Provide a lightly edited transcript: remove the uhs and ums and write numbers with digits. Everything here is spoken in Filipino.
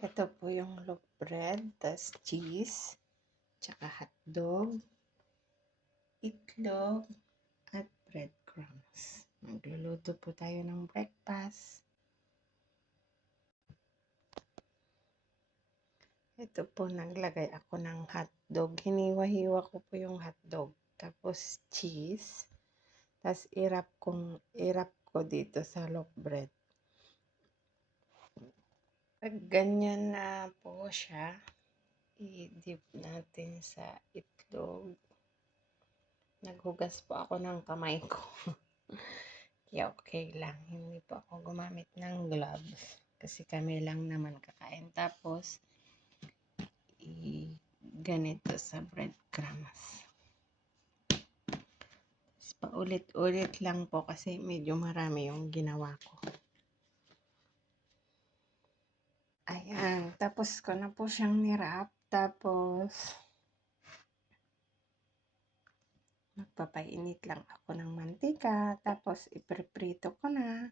Ito po yung loaf bread, tas cheese, tsaka hotdog, itlog, at breadcrumbs. Magluluto po tayo ng breakfast. Ito po, naglagay ako ng hotdog. Hiniwa-hiwa ko po yung hotdog. Tapos cheese. Tapos irap ko dito sa loaf bread. Pag ganyan na po siya, i-dip natin sa itlog. Naghugas po ako ng kamay ko. Kaya okay lang. Hindi po ako gumamit ng gloves. Kasi kami lang naman kakain. Tapos, ganito sa breadcrumbs. Paulit-ulit lang po kasi medyo marami yung ginawa ko. Ayan. Tapos ko na po siyang nirap. Tapos, magpapainit lang ako ng mantika. Tapos, ipreprito ko na.